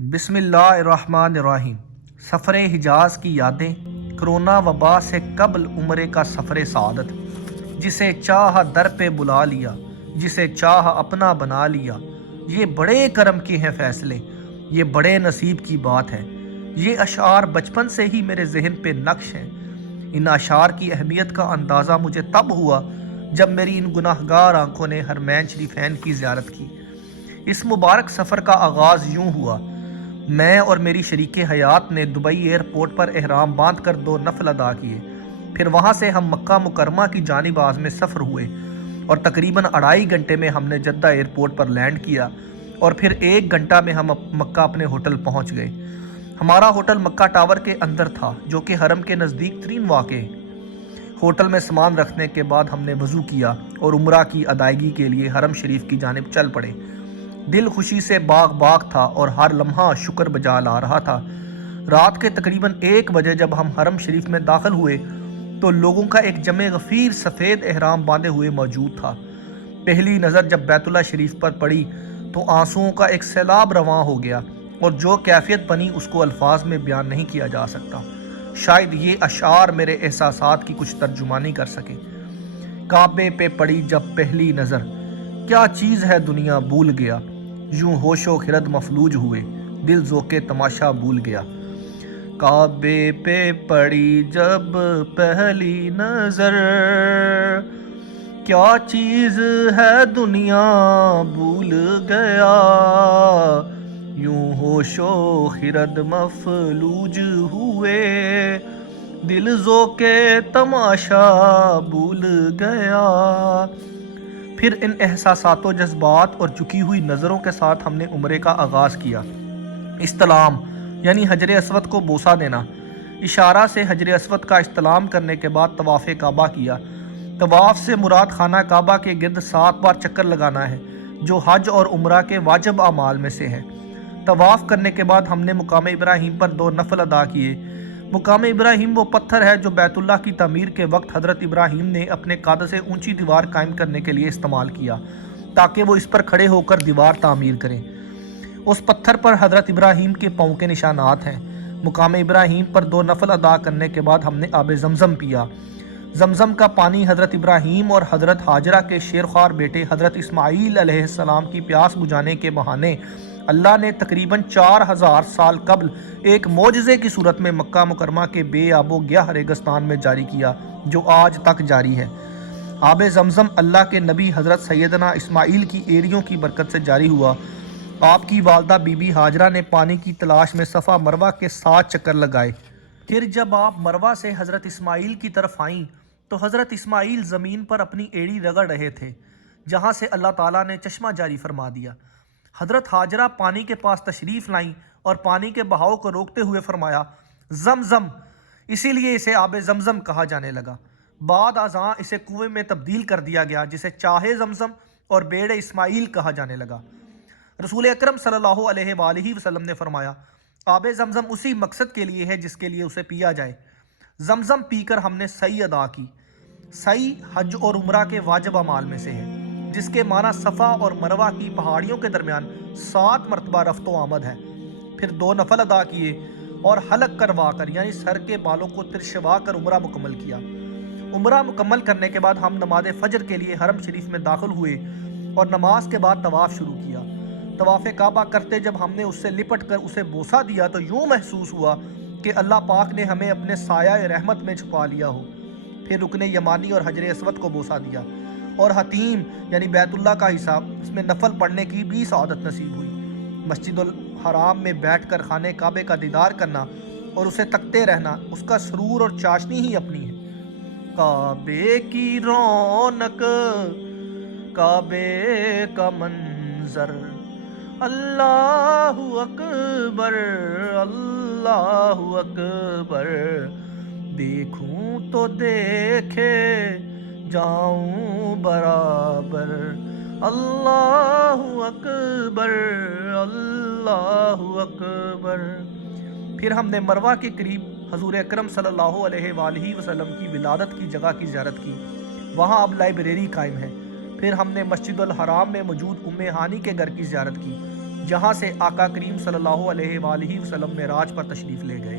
بسم اللہ الرحمن الرحیم۔ سفر حجاز کی یادیں، کرونا وبا سے قبل عمرے کا سفر سعادت۔ جسے چاہ در پہ بلا لیا، جسے چاہ اپنا بنا لیا، یہ بڑے کرم کے ہیں فیصلے، یہ بڑے نصیب کی بات ہے۔ یہ اشعار بچپن سے ہی میرے ذہن پہ نقش ہیں۔ ان اشعار کی اہمیت کا اندازہ مجھے تب ہوا جب میری ان گناہگار آنکھوں نے حرمین شریفین کی زیارت کی۔ اس مبارک سفر کا آغاز یوں ہوا۔ میں اور میری شریک حیات نے دبئی ایئرپورٹ پر احرام باندھ کر 2 نفل ادا کیے۔ پھر وہاں سے ہم مکہ مکرمہ کی جانب عازم سفر ہوئے اور تقریباً 2.5 گھنٹے میں ہم نے جدہ ایئرپورٹ پر لینڈ کیا اور پھر 1 گھنٹہ میں ہم مکہ اپنے ہوٹل پہنچ گئے۔ ہمارا ہوٹل مکہ ٹاور کے اندر تھا، جو کہ حرم کے نزدیک ترین واقع ہے۔ ہوٹل میں سامان رکھنے کے بعد ہم نے وضو کیا اور عمرہ کی ادائیگی کے لیے حرم شریف کی جانب چل پڑے۔ دل خوشی سے باغ باغ تھا اور ہر لمحہ شکر بجا لا رہا تھا۔ رات کے تقریباً 1 بجے جب ہم حرم شریف میں داخل ہوئے تو لوگوں کا ایک جمع غفیر سفید احرام باندھے ہوئے موجود تھا۔ پہلی نظر جب بیت اللہ شریف پر پڑی تو آنسوؤں کا ایک سیلاب رواں ہو گیا، اور جو کیفیت بنی اس کو الفاظ میں بیان نہیں کیا جا سکتا۔ شاید یہ اشعار میرے احساسات کی کچھ ترجمانی کر سکے۔ کعبے پہ پڑی جب پہلی نظر، کیا چیز ہے دنیا بھول گیا، یوں ہوش و خرد مفلوج ہوئے، دل ذوق تماشا بھول گیا۔ کعبے پہ پڑی جب پہلی نظر، کیا چیز ہے دنیا بھول گیا، یوں ہوش و خرد مفلوج ہوئے، دل ذوق تماشا بھول گیا۔ پھر ان احساسات و جذبات اور جھکی ہوئی نظروں کے ساتھ ہم نے عمرے کا آغاز کیا۔ استلام یعنی حجر اسود کو بوسہ دینا۔ اشارہ سے حجر اسود کا استلام کرنے کے بعد طواف کعبہ کیا۔ طواف سے مراد خانہ کعبہ کے گرد 7 بار چکر لگانا ہے، جو حج اور عمرہ کے واجب اعمال میں سے ہے۔ طواف کرنے کے بعد ہم نے مقام ابراہیم پر 2 نفل ادا کیے۔ مقام ابراہیم وہ پتھر ہے جو بیت اللہ کی تعمیر کے وقت حضرت ابراہیم نے اپنے قد سے اونچی دیوار قائم کرنے کے لیے استعمال کیا تاکہ وہ اس پر کھڑے ہو کر دیوار تعمیر کریں۔ اس پتھر پر حضرت ابراہیم کے پاؤں کے نشانات ہیں۔ مقام ابراہیم پر 2 نفل ادا کرنے کے بعد ہم نے آب زمزم پیا۔ زمزم کا پانی حضرت ابراہیم اور حضرت ہاجرہ کے شیرخوار بیٹے حضرت اسماعیل علیہ السلام کی پیاس بجھانے کے بہانے اللہ نے تقریباً 4000 سال قبل ایک معجزے کی صورت میں مکہ مکرمہ کے بے آب و گیاہ ریگستان میں جاری کیا، جو آج تک جاری ہے۔ آب زمزم اللہ کے نبی حضرت سیدنا اسماعیل کی ایڑیوں کی برکت سے جاری ہوا۔ آپ کی والدہ بی بی ہاجرہ نے پانی کی تلاش میں صفا مروہ کے 7 چکر لگائے۔ پھر جب آپ مروہ سے حضرت اسماعیل کی طرف آئیں تو حضرت اسماعیل زمین پر اپنی ایڑی رگڑ رہے تھے، جہاں سے اللہ تعالیٰ نے چشمہ جاری فرما دیا۔ حضرت ہاجرہ پانی کے پاس تشریف لائیں اور پانی کے بہاؤ کو روکتے ہوئے فرمایا، زمزم، اسی لیے اسے آب زمزم کہا جانے لگا۔ بعد ازاں اسے کنویں میں تبدیل کر دیا گیا، جسے چاہے زمزم اور بیڑ اسماعیل کہا جانے لگا۔ رسول اکرم صلی اللہ علیہ وآلہ وسلم نے فرمایا، آب زمزم اسی مقصد کے لیے ہے جس کے لیے اسے پیا جائے۔ زمزم پی کر ہم نے سعی ادا کی۔ سعی حج اور عمرہ کے واجب اعمال میں سے ہے، جس کے معنی صفا اور مروہ کی پہاڑیوں کے درمیان 7 مرتبہ رفت و آمد ہے۔ پھر 2 نفل ادا کیے اور حلق کروا کر یعنی سر کے بالوں کو ترشوا کر عمرہ مکمل کیا۔ عمرہ مکمل کرنے کے بعد ہم نماز فجر کے لیے حرم شریف میں داخل ہوئے اور نماز کے بعد طواف شروع کیا۔ طواف کعبہ کرتے جب ہم نے اس سے لپٹ کر اسے بوسہ دیا تو یوں محسوس ہوا کہ اللہ پاک نے ہمیں اپنے سایہ رحمت میں چھپا لیا ہو۔ پھر رکن یمانی اور حجر اسود کو بوسہ دیا اور حتیم یعنی بیت اللہ کا حصہ، اس میں نفل پڑھنے کی بھی سعادت نصیب ہوئی۔ مسجد الحرام میں بیٹھ کر خانہ کعبے کا دیدار کرنا اور اسے تکتے رہنا، اس کا سرور اور چاشنی ہی اپنی ہے۔ کعبے کی رونق، کعبے کا منظر، اللہ اکبر اللہ اکبر، دیکھوں تو دیکھے جاؤں برابر، اللہ اکبر اللہ اکبر۔ پھر ہم نے مروہ کے قریب حضور اکرم صلی اللہ علیہ وآلہ وسلم کی ولادت کی جگہ کی زیارت کی۔ وہاں اب لائبریری قائم ہے۔ پھر ہم نے مسجد الحرام میں موجود ام ہانی کے گھر کی زیارت کی، جہاں سے آقا کریم صلی اللہ علیہ وآلہ وسلم معراج پر تشریف لے گئے۔